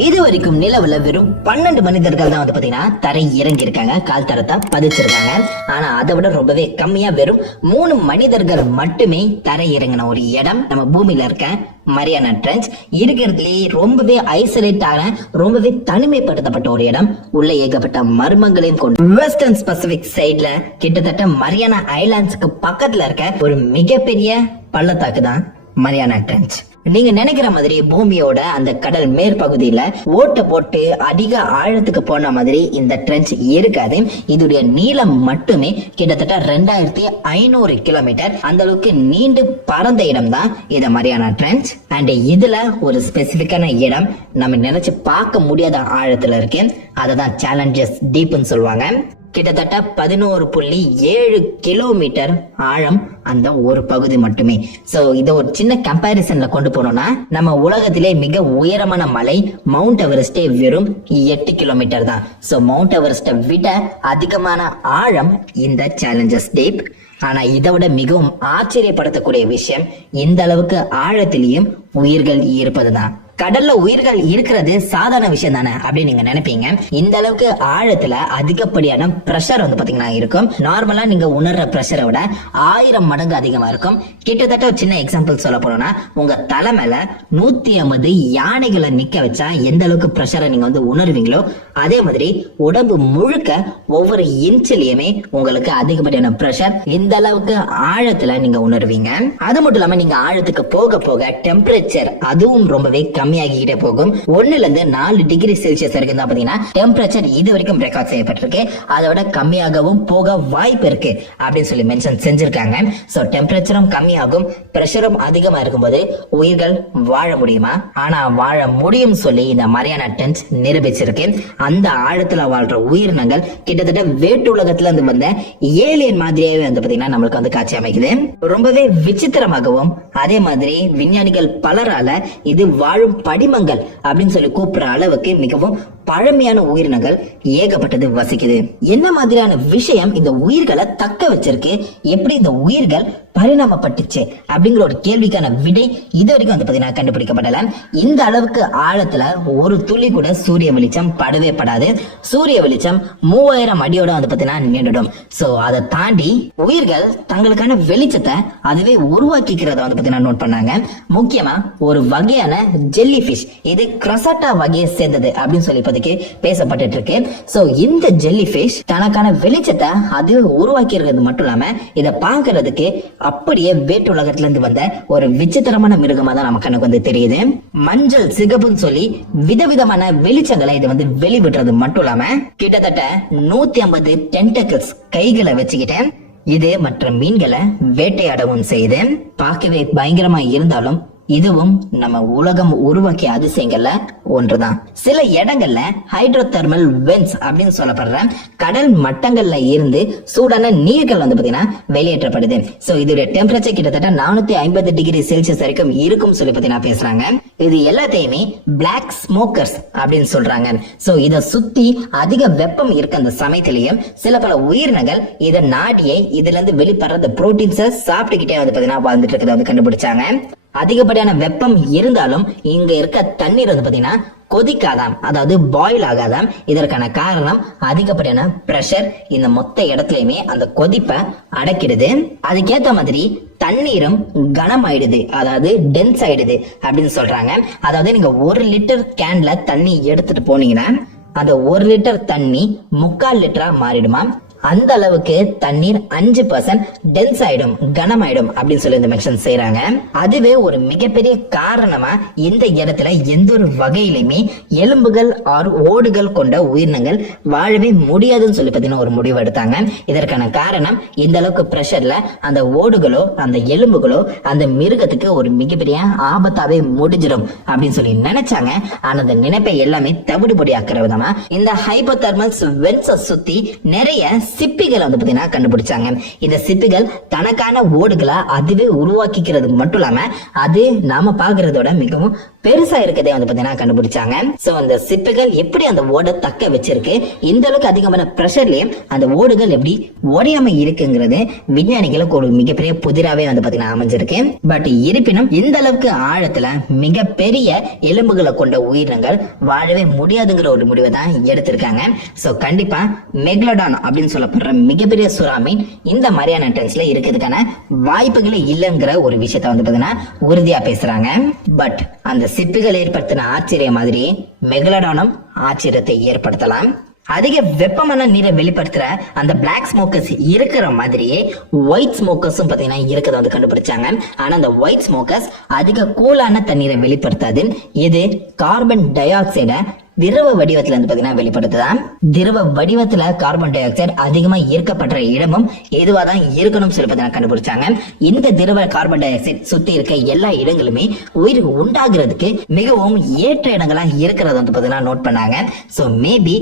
இது வரைக்கும் நிலவுல வெறும் 12 மனிதர்கள் தான் வந்து பாத்தீங்கன்னா தரை இறங்கி இருக்காங்க, கால் தரத்தை பதிச்சிருக்காங்க. ஆனா அதை விட ரொம்பவே கம்மியா வெறும் 3 மனிதர்கள் மட்டுமே தரை இறங்கின ஒரு இடம் நம்ம பூமியில இருக்க மரியானா ட்ரென்ச். இருக்கிறதுலே ரொம்பவே ஐசோலேட் ஆன, ரொம்பவே தனிமைப்படுத்தப்பட்ட ஒரு இடம். உள்ள ஏகப்பட்ட மர்மங்களையும் கொண்டு வெஸ்டர்ன் பசிபிக் சைட்ல கிட்டத்தட்ட மரியானா ஐலாண்ட்ஸ்க்கு பக்கத்துல இருக்க ஒரு மிகப்பெரிய பள்ளத்தாக்கு தான் மரியானா ட்ரென்ச். நீங்க நினைக்கிற மாதிரி பூமியோட அந்த கடல் மேற்பகுதியில ஓட்ட போட்டு அதிக ஆழத்துக்கு போன மாதிரி இந்த ட்ரென்ச் இருக்காது. இதோடைய நீளம் மட்டுமே கிட்டத்தட்ட 2500 கிலோமீட்டர். அந்த அளவுக்கு நீண்டு பறந்த இடம் தான் இது மரியானா ட்ரென்ச். அண்ட் இதுல ஒரு ஸ்பெசிபிக்கான இடம் நம்ம நினைச்சு பார்க்க முடியாத ஆழத்துல இருக்கு. அததான் சேலஞ்சஸ் டீப்னு சொல்லுவாங்க. கிட்டத்தட்ட 11.7 கிலோமீட்டர் ஆழம் அந்த ஒரு பகுதி மட்டுமே. சோ இத ஒரு சின்ன கம்பேரிசன்ல கொண்டு போனோம்னா, நம்ம உலகத்திலே மிக உயரமான மலை மவுண்ட் எவரெஸ்டே வெறும் 8 கிலோமீட்டர் தான். சோ மவுண்ட் எவரெஸ்ட விட அதிகமான ஆழம் இந்த சேலஞ்சஸ் டீப். ஆனா இதை விட மிகவும் ஆச்சரியப்படுத்தக்கூடிய விஷயம், இந்த அளவுக்கு ஆழத்திலையும் உயிர்கள் இருப்பதுதான். கடல்ல உயிர்கள் இருக்கிறது சாதாரண விஷயம் தானே அப்படின்னு நீங்க நினைப்பீங்க. இந்த அளவுக்கு ஆழத்துல அதிகப்படியான பிரஷர் வந்து பாத்தீங்கன்னா இருக்கும். நார்மலா நீங்க உணர்ற பிரஷரை விட 1000 மடங்கு அதிகமா இருக்கும். கிட்டத்தட்ட ஒரு சின்ன எக்ஸாம்பிள் சொல்ல போனோம்னா, உங்க தலை மேல 150 யானைகளை நிக்க வச்சா எந்த அளவுக்கு பிரஷரை நீங்க வந்து உணர்வீங்களோ, அதே மாதிரி உடம்பு முழுக்க ஒவ்வொரு இன்ச்சிலையுமே உங்களுக்கு அதிகப்படியான பிரஷர் இந்த அளவுக்கு ஆழத்துல நீங்க உணர்வீங்க. அது மட்டும் இல்லாம நீங்க ஆழத்துக்கு போக போக டெம்பரேச்சர் அதுவும் ரொம்பவே கம்மியாகிட்டே போகும். 1 ல இருந்து 4 டிகிரி செல்சியஸ் வரைக்கும் தான் பாத்தீங்கன்னா டெம்பரேச்சர் இது வரைக்கும் ரெக்கார்ட் செய்யப்பட்டிருக்கு. அதோட கம்மியாகவும் போக வாய்ப்பு இருக்கு அப்படின்னு சொல்லி மென்ஷன் செஞ்சிருக்காங்க. சோ டெம்பரேச்சரும் கம்மியாகும், பிரஷரும் அதிகமா இருக்கும்போது உயிர்கள் வாழ முடியுமா? ஆனா வாழ முடியும் சொல்லி இந்த மரியானா ட்ரென்ச் நிரூபிச்சிருக்கு. அந்த ஆழத்துல வாழ்ற உயிரினங்கள் கிட்டத்தட்ட வேட்டு உலகத்துல இருந்து வந்த ஏலியன் மாதிரியாவே வந்து பாத்தீங்கன்னா நம்மளுக்கு வந்து காட்சி அமைக்குது. ரொம்பவே விசித்திரமாகவும், அதே மாதிரி விஞ்ஞானிகள் பலரால இது வாழும் படிமங்கள் அப்படின்னு சொல்லி கூப்பிடுற அளவுக்கு மிகவும் பழமையான உயிரினங்கள் ஏகப்பட்டது வசிக்குது. என்ன மாதிரியான விஷயம் இந்த உயிர்களை தக்க வச்சிருக்கு, எப்படி இந்த உயிர்கள் பரிணாமப்பட்டுச்சு அப்படிங்கிற ஒரு கேள்விக்கான விடை இது வரைக்கும் வந்து பாத்தீங்கன்னா கண்டுபிடிக்கப்படல. இந்த அளவுக்கு ஆழத்துல ஒரு துளி கூட சூரிய வெளிச்சம் படவே படாது. சூரிய வெளிச்சம் 3000 அடியோட வந்து பாத்தீங்கன்னா நின்றுடும். சோ அதை தாண்டி உயிர்கள் தங்களுக்கான வெளிச்சத்தை அதுவே உருவாக்கிக்கிறத வந்து பாத்தீங்கன்னா நோட் பண்ணாங்க. முக்கியமா ஒரு வகையான ஜெல்லி பிஷ், இது கிரசாட்டா வகையை சேர்ந்தது அப்படின்னு சொல்லி பேசப்பட்டு இருக்கு. சோ இந்த ஜெல்லி பிஷ் தனக்கான வெளிச்சத்தை அது உருவாக்கி இருக்கிறது மட்டும் இல்லாம இதை பார்க்கிறதுக்கு அப்படியே வேட்டு உலகத்துல இருந்து வந்த ஒரு விசித்திரமான மிருகமா தான் நமக்கு எனக்கு வந்து தெரியுது. மஞ்சள் சிகப்புன்னு சொல்லி விதவிதமான வெளிச்சங்களை இது வந்து வெளிவிடுறது மட்டும் இல்லாம கிட்டத்தட்ட 150 டென்டக்கிள்ஸ் கைகளை வச்சுக்கிட்டேன். இது மற்ற மீன்களை வேட்டையாடவும் செய்யுது. பார்க்கவே பயங்கரமா இருந்தாலும் இதுவும் நம்ம உலகம் உருவாக்கிய அதிசயங்கள்ல ஒன்றுதான். சில இடங்கள்ல ஹைட்ரோதெர்மல் வென்ட்ஸ் அப்படின்னு சொல்லப்படுற கடல் மட்டங்கள்ல இருந்து சூடான நீர்கள் வந்து பாத்தீங்கன்னா வெளியேற்றப்படுது. சோ இதோட டெம்பரேச்சர் கிட்டத்தட்ட 450 டிகிரி செல்சியஸ் வரைக்கும் இருக்கும் சொல்லி பாத்தீங்கன்னா பேசுறாங்க. இது எல்லாத்தையுமே பிளாக் ஸ்மோக்கர்ஸ் அப்படின்னு சொல்றாங்க. சோ இத சுத்தி அதிக வெப்பம் இருக்க அந்த சமயத்திலையும் சில பல உயிரினங்கள் இதை நாட்டியே இதுல இருந்து வெளிப்படுற புரோட்டீன்ஸை சாப்பிட்டுக்கிட்டே வந்து பாத்தீங்கன்னா வாழ்ந்துட்டு இருக்கிறத வந்து கண்டுபிடிச்சாங்க. அதிகப்படியான வெப்பம் இருந்தாலும் இங்க இருக்க தண்ணீர் வந்து பாத்தீங்கன்னா கொதிக்காதாம், அதாவது பாயில் ஆகாதாம். இதற்கான காரணம் அதிகப்படியான பிரஷர் இந்த மொத்த இடத்துலயுமே அந்த கொதிப்பை அடக்கிடுது. அதுக்கேத்த மாதிரி தண்ணீரும் கனமாயிடுது, அதாவது டென்ஸ் ஆயிடுது அப்படின்னு சொல்றாங்க. அதாவது நீங்க 1 லிட்டர் கேன்ல தண்ணி எடுத்துட்டு போனீங்கன்னா அந்த 1 லிட்டர் தண்ணி 3/4 லிட்டரா மாறிடுமா. அந்த அளவுக்கு தண்ணீர் 5% டென்ஸ் ஆயிடும், கனமாயிடும் அப்படின்னு சொல்லி இந்த மென்ஷன் செய்யறாங்க. அதுவே ஒரு மிகப்பெரிய காரணமா இந்த இடத்துல எந்த ஒரு வகையிலுமே எலும்புகள் ஓடுகள் கொண்ட உயிரினங்கள் வாழவே முடியாதுன்னு சொல்லி பாத்தீங்கன்னா ஒரு முடிவு எடுத்தாங்க. இதற்கான காரணம் இந்த அளவுக்கு பிரஷர்ல அந்த ஓடுகளோ அந்த எலும்புகளோ அந்த மிருகத்துக்கு ஒரு மிகப்பெரிய ஆபத்தாவே முடிஞ்சிடும் அப்படின்னு சொல்லி நினைச்சாங்க. ஆனா அந்த நினைப்பை எல்லாமே தவிடுபடி ஆக்கிற விதமா இந்த ஹைப்போதெர்மல் வென்ட்ஸை சுத்தி நிறைய சிப்பிகளை வந்து பாத்தீங்கன்னா கண்டுபிடிச்சாங்க. இந்த சிப்பிகள் தனக்கான ஓடுகளை அதுவே உருவாக்கிக்கிறது மட்டும் இல்லாம அது நாம பாக்குறதோட மிகவும் பெருசா இருக்கதே வந்து பாத்தீங்கன்னா கண்டுபிடிச்சாங்க. சோ அந்த சிப்பிகள் எப்படி அந்த ஓடை தக்க வச்சிருக்கு, இந்த அளவுக்கு அதிகமான பிரஷர்லயே அந்த ஓடுகள் எப்படி உடையாம இருக்குங்கிறது விஞ்ஞானிகளுக்கு ஒரு மிகப்பெரிய புதிராவே வந்து பாத்தீங்கன்னா அமைஞ்சிருக்கு. பட் இருப்பினும் இந்த அளவுக்கு ஆழத்துல மிகப்பெரிய எலும்புகளை கொண்ட உயிரினங்கள் வாழவே முடியாதுங்கிற ஒரு முடிவை தான் எடுத்திருக்காங்க. சோ கண்டிப்பா மெகலோடான் அப்படின்னு சொல்லப்படுற மிகப்பெரிய சுறா மீன் இந்த மரியானா ட்ரென்ச்ல இருக்கிறதுக்கான வாய்ப்புகளே இல்லைங்கிற ஒரு விஷயத்த வந்து பாத்தீங்கன்னா உறுதியா பேசுறாங்க. பட் அந்த சிப்பிகள் ஏற்படுத்தின ஆச்சரியம் மாதிரி மெகலோடானும் ஆச்சரியத்தை ஏற்படுத்தலாம். அதிக வெப்பமான நீரை வெளிப்படுத்துற அந்த பிளாக் ஸ்மோக்கர்ஸ் இருக்கிற மாதிரியே ஒயிட் ஸ்மோக்கர்ஸும் பாத்தீங்கன்னா இருக்கிறத வந்து கண்டுபிடிச்சாங்க. ஆனா அந்த ஒயிட் ஸ்மோக்கர்ஸ் அதிக கூலான தண்ணீரை வெளிப்படுத்தாது. இது கார்பன் டை ஆக்சைட திரவ வடிவத்துல வந்து பாத்தீங்கன்னா வெளிப்படுத்துதான். திரவ வடிவத்துல கார்பன் டை ஆக்சைடு அதிகமா ஈர்க்கப்படுற இடமும் இதுவா தான் இருக்கணும் சொல்லி பாத்தீங்கன்னா கண்டுபிடிச்சாங்க. இந்த திரவ கார்பன் டை ஆக்சைடு சுத்தி இருக்க எல்லா இடங்களுமே உயிர் உண்டாகிறதுக்கு மிகவும் ஏற்ற இடங்களா இருக்கிறத வந்து பாத்தீங்கன்னா நோட் பண்ணாங்க. சோ மேபி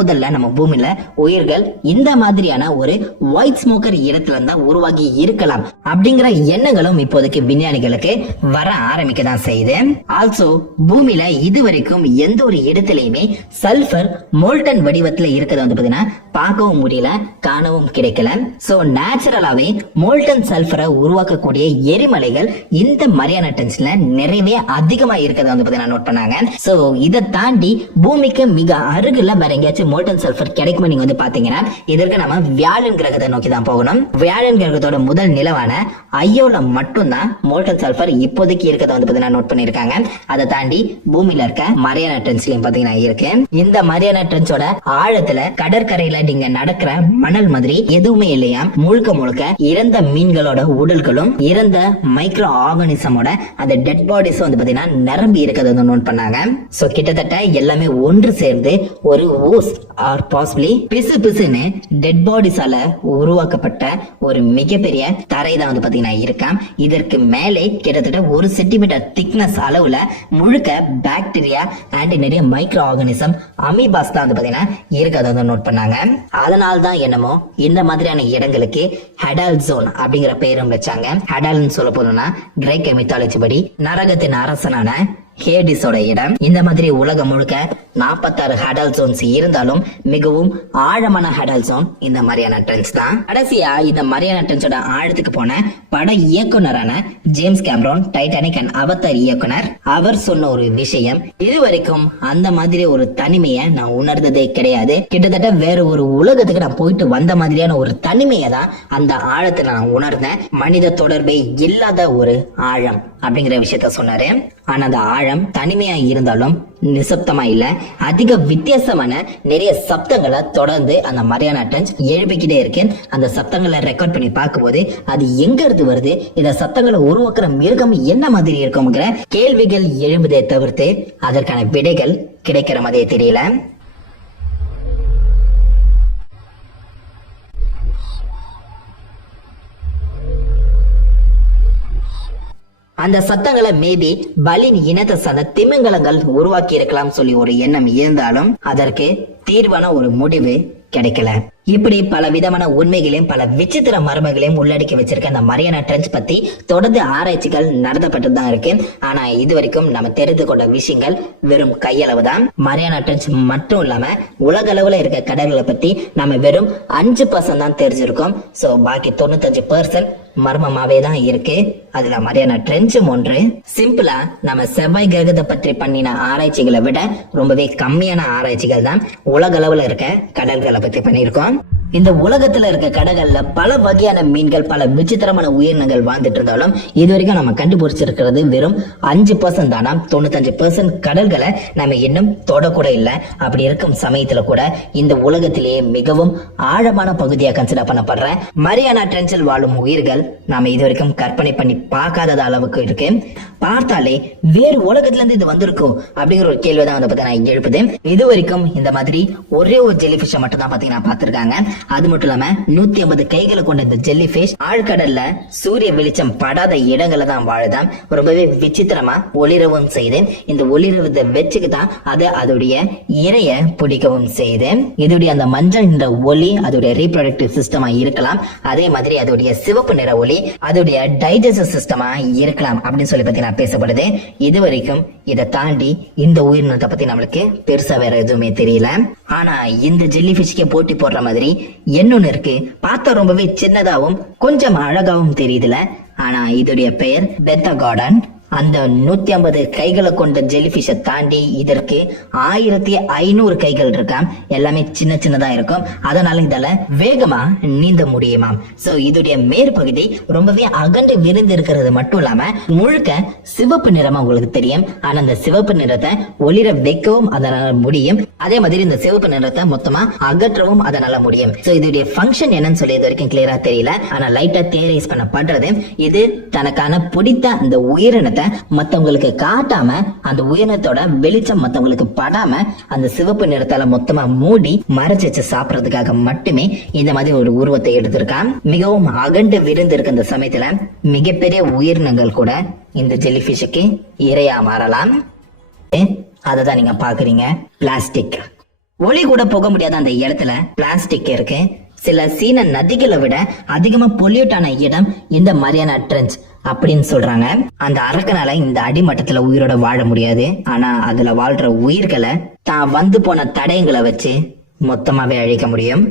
முதல்ல நம்ம பூமியில உயிர்கள் இந்த மாதிரியான ஒரு ஒயிட் ஸ்மோக்கர் இடத்துல இருந்தா உருவாகி இருக்கலாம் அப்படிங்கிற எண்ணங்களும் இப்போதைக்கு விஞ்ஞானிகளுக்கு வர ஆரம்பிக்க தான் செய்யுது. ஆல்சோ பூமியில இதுவரைக்கும் எந்த ஒரு இடத்திலேயுமே சல்பர் மோல்டன் வடிவத்துல இருக்கிறத வந்து பாத்தீங்கன்னா பார்க்கவும் முடியல, காணவும் கிடைக்கல. சோ நேச்சுரலாவே மோல்டன் சல்பரை உருவாக்கக்கூடிய எரிமலைகள் இந்த மரியானா ட்ரென்ச்ல நிறையவே அதிகமா இருக்கிறத வந்து பாத்தீங்கன்னா நோட் பண்ணாங்க. சோ இதை தாண்டி பூமிக்கு மிக அருகில வேற எங்கேயாச்சும் மோல்டன் சல்பர் கிடைக்குமா நீங்க வந்து பாத்தீங்கன்னா இதற்கு நம்ம வியாழன் கிரகத்தை நோக்கி தான் போகணும். வியாழன் கிரகத்தோட முதல் நிலவான ஐயோல மட்டும்தான் மோல்டன் சல்பர் இப்போதைக்கு இருக்கிறத வந்து பாத்தீங்கன்னா நோட் பண்ணிருக்காங்க. அதை தாண்டி பூமியில இருக்க மரியானா ட்ரென்ச்லயும் பாத்தீங்கன்னா இருக்கு. இந்த மரியானா ட்ரென்ச்சோட ஆழத்துல கடற்கரையில நீங்க நடக்கிற மணல் மாதிரி எதுவுமே இல்லையா. முழுக்க இறந்த மீன்களோட உடல்களும் இறந்த மைக்ரோ ஆர்கானிசமோட அந்த டெட் பாடிஸும் வந்து பாத்தீங்கன்னா நிரம்பி இருக்கிறத நோட் பண்ணாங்க. சோ கிட்டத்தட்ட எல்லாமே ஒன்று சேர்ந்து ஒரு ஓஸ் ஆர் பாசிபிளி பிசுன்னு டெட் பாடிஸால உருவாக்கப்பட்ட ஒரு மிகப்பெரிய தரை தான் வந்து பாத்தீங்கன்னா இருக்கா. இதற்கு மேலே கிட்டத்தட்ட 1 சென்டிமீட்டர் திக்னஸ் அளவுல முழுக்க பாக்டீரியா அண்ட் நிறைய மைக்ரோ ஆர்கானிசம் அமீபாஸ் தான் வந்து பாத்தீங்கன்னா இருக்கிறத நோட் பண்ணாங்க. அதனால்தான் என்னமோ இந்த மாதிரியான இடங்களுக்கு ஹெடால் ஜோன் அப்படிங்கிற பெயரும் வச்சாங்க. ஹெடால்னு சொல்ல போனோம்னா கிரேக்க மித்தாலஜி படி நரகத்தின் அரசனான ஹேடிஸோட இடம். இந்த மாதிரி உலகம் முழுக்க 46 ஹெடால் ஜோன்ஸ் இருந்தாலும் மிகவும் ஆழமான ஹெடால் ஜோன் இந்த மரியானா ட்ரென்ச் தான். கடைசியா இந்த மரியானா ட்ரென்ச்சோட ஆழத்துக்கு போன பட இயக்குனரான James Cameron, Titanic and Avatar இயக்குனர், அவர் சொன்ன ஒரு விஷயம், இதுவரைக்கும் அந்த மாதிரி ஒரு தனிமையை நான் உணர்ந்ததே கிடையாது. கிட்டத்தட்ட வேற ஒரு உலகத்துக்கு நான் போயிட்டு வந்த மாதிரியான ஒரு தனிமையை தான் அந்த ஆழத்துல நான் உணர்ந்தேன். மனித தொடர்பை இல்லாத ஒரு ஆழம் அப்படிங்கிற விஷயத்த சொன்னாரு. ஆனா அந்த ஆழம் தனிமையா இருந்தாலும் நிசப்தமா இல்ல, அதிக வித்தியாசமான நிறைய சப்தங்களை தொடர்ந்து அந்த மரியானா ட்ரென்ச் எழுப்பிக்கிட்டே இருக்கு. அந்த சப்தங்களை ரெக்கார்ட் பண்ணி பார்க்கும்போது அது எங்க இருந்து வருது, இந்த சப்தங்களை உருவாக்குற மிருகம் என்ன மாதிரி இருக்கும்ங்கிற கேள்விகள் எழும்புதே தவிர்த்து அதற்கான விடைகள் கிடைக்கிற மாதிரியே தெரியல. அந்த சத்தங்களை மேபி பலின் இனத்தை சார்ந்த திமிங்கலங்கள் உருவாக்கி இருக்கலாம் சொல்லி ஒரு எண்ணம் இருந்தாலும் அதற்கு தீர்வான ஒரு முடிவு கிடைக்கல. இப்படி பல விதமான உண்மைகளையும் பல விசித்திர மர்மங்களையும் உள்ளடக்கி வச்சிருக்க அந்த மரியானா ட்ரென்ச் பத்தி தொடர்ந்து ஆராய்ச்சிகள் நடத்தப்பட்டு தான் இருக்கு. ஆனா இது வரைக்கும் நம்ம தெரிந்து கொண்ட விஷயங்கள் வெறும் கையளவு தான். மரியானா ட்ரென்ச் மட்டும் இல்லாம உலக அளவுல இருக்க கடல்களை பத்தி நம்ம வெறும் 5% தான் தெரிஞ்சிருக்கோம். சோ பாக்கி 95% மர்மமாவே தான் இருக்கு. அதுல மரியானா ட்ரென்ச்சும் ஒன்று. சிம்பிளா நம்ம செவ்வாய் கிரகத்தை பற்றி பண்ணின ஆராய்ச்சிகளை விட ரொம்பவே கம்மியான ஆராய்ச்சிகள் தான் உலக அளவுல இருக்க கடல்களை பத்தி பண்ணிருக்கோம். இந்த உலகத்துல இருக்க கடல்கள்ல பல வகையான மீன்கள், பல விசித்திரமான உயிரினங்கள் வாழ்ந்துட்டு இருந்தாலும் இது வரைக்கும் நம்ம கண்டுபிடிச்சிருக்கிறது வெறும் 5% தானா. 95% கடல்களை நம்ம இன்னும் தொடக்கூட இல்லை. அப்படி இருக்கும் சமயத்துல கூட இந்த உலகத்திலேயே மிகவும் ஆழமான பகுதியா கன்சிடர் பண்ணப்படுற மரியானா ட்ரென்ச்சில் வாழும் உயிர்கள் நாம இது வரைக்கும் கற்பனை பண்ணி பார்க்காத அளவுக்கு இருக்கு. பார்த்தாலே வேறு உலகத்துல இருந்து இது வந்திருக்கும் அப்படிங்கிற ஒரு கேள்விதான் வந்து பாத்தீங்கன்னா எழுப்புது. இது வரைக்கும் இந்த மாதிரி ஒரே ஒரு ஜெலிஃபிஷை மட்டும் தான் பாத்தீங்கன்னா பார்த்திருக்காங்க. அது மட்டும் இல்லாம 150 கைகளை கொண்ட இந்த ஜெல்லி பிஷ் ஆழ்கடல்ல சூரிய வெளிச்சம் படாத இடங்கள்ல தான் வாழுதாம். ரொம்பவே விசித்திரமா ஒளிரவும் செய்து இந்த ஒளிரவதை வச்சுக்குதான் அது அதோடைய இரைய பிடிக்கவும் செய்து. இதோடைய அந்த மஞ்சள் நிற ஒளி அதோடைய ரீப்ரொடக்டிவ் சிஸ்டமா இருக்கலாம். அதே மாதிரி அதோடைய சிவப்பு நிற ஒளி அதோடைய டைஜஸ்டிவ் சிஸ்டமா இருக்கலாம் அப்படின்னு சொல்லி பத்தி நான் பேசப்படுது. இது வரைக்கும் இதை தாண்டி இந்த உயிரினத்தை பத்தி நம்மளுக்கு பெருசா வேற எதுவுமே தெரியல. ஆனா இந்த ஜெல்லி பிஷ்க்கு போட்டி போடுற மாதிரி என்னொன்னு இருக்கு. பார்த்தா ரொம்பவே சின்னதாவும் கொஞ்சம் அழகாவும் தெரியுதுல. ஆனா இதோடைய பெயர் பெத்தா கார்டன். அந்த 150 கைகளை கொண்ட ஜெல்லிபிஷை தாண்டி இதற்கு 1500 கைகள் இருக்காம். எல்லாமே சின்ன சின்னதா இருக்கும். அதனால இதால வேகமா நீந்த முடியுமாம். சோ இதோடைய மேற்பகுதி ரொம்பவே அகண்டு விரிந்து இருக்கிறது மட்டும் இல்லாம முழுக்க சிவப்பு நிறமா உங்களுக்கு தெரியும். ஆனா அந்த சிவப்பு நிறத்தை ஒளிர வைக்கவும் அதனால முடியும். அதே மாதிரி இந்த சிவப்பு நிறத்தை மொத்தமா அகற்றவும் அதனால முடியும். சோ இதோடைய ஃபங்க்ஷன் என்னன்னு சொல்லி இது வரைக்கும் கிளியரா தெரியல. ஆனா லைட்டா தியரைஸ் பண்ண பண்றது இது தனக்கான பிடித்த அந்த உயிரினத்தை மத்தவங்களுக்கு காட்டாம அந்த உயிரினத்தோட வெளிச்சம் மத்தவங்களுக்கு படாம அந்த சிவப்பு நிறத்தால மொத்தமா மூடி மறைச்சு வச்சு சாப்பிடறதுக்காக மட்டுமே இந்த மாதிரி ஒரு உருவத்தை எடுத்திருக்கான். மிகவும் அகண்டு விருந்து இருக்க அந்த சமயத்துல மிகப்பெரிய உயிரினங்கள் கூட இந்த ஜெல்லி பிஷ்க்கு இரையா மாறலாம். அததான் நீங்க பாக்குறீங்க. பிளாஸ்டிக் ஒளி கூட போக முடியாத அந்த இடத்துல பிளாஸ்டிக் இருக்கு. சில சீன நதிகளை விட அதிகமா பொல்யூட் ஆன இடம் இந்த மரியானா ட்ரென்ச் அப்படின்னு சொல்றாங்க. அந்த அரக்கனால இந்த அடிமட்டத்துல உயிரோட வாழ முடியாது. ஆனா அதுல வாழ்ற உயிர்களை தான் வந்து போன தடயங்களை வச்சு மொத்தமாவே அழிக்க முடியும்.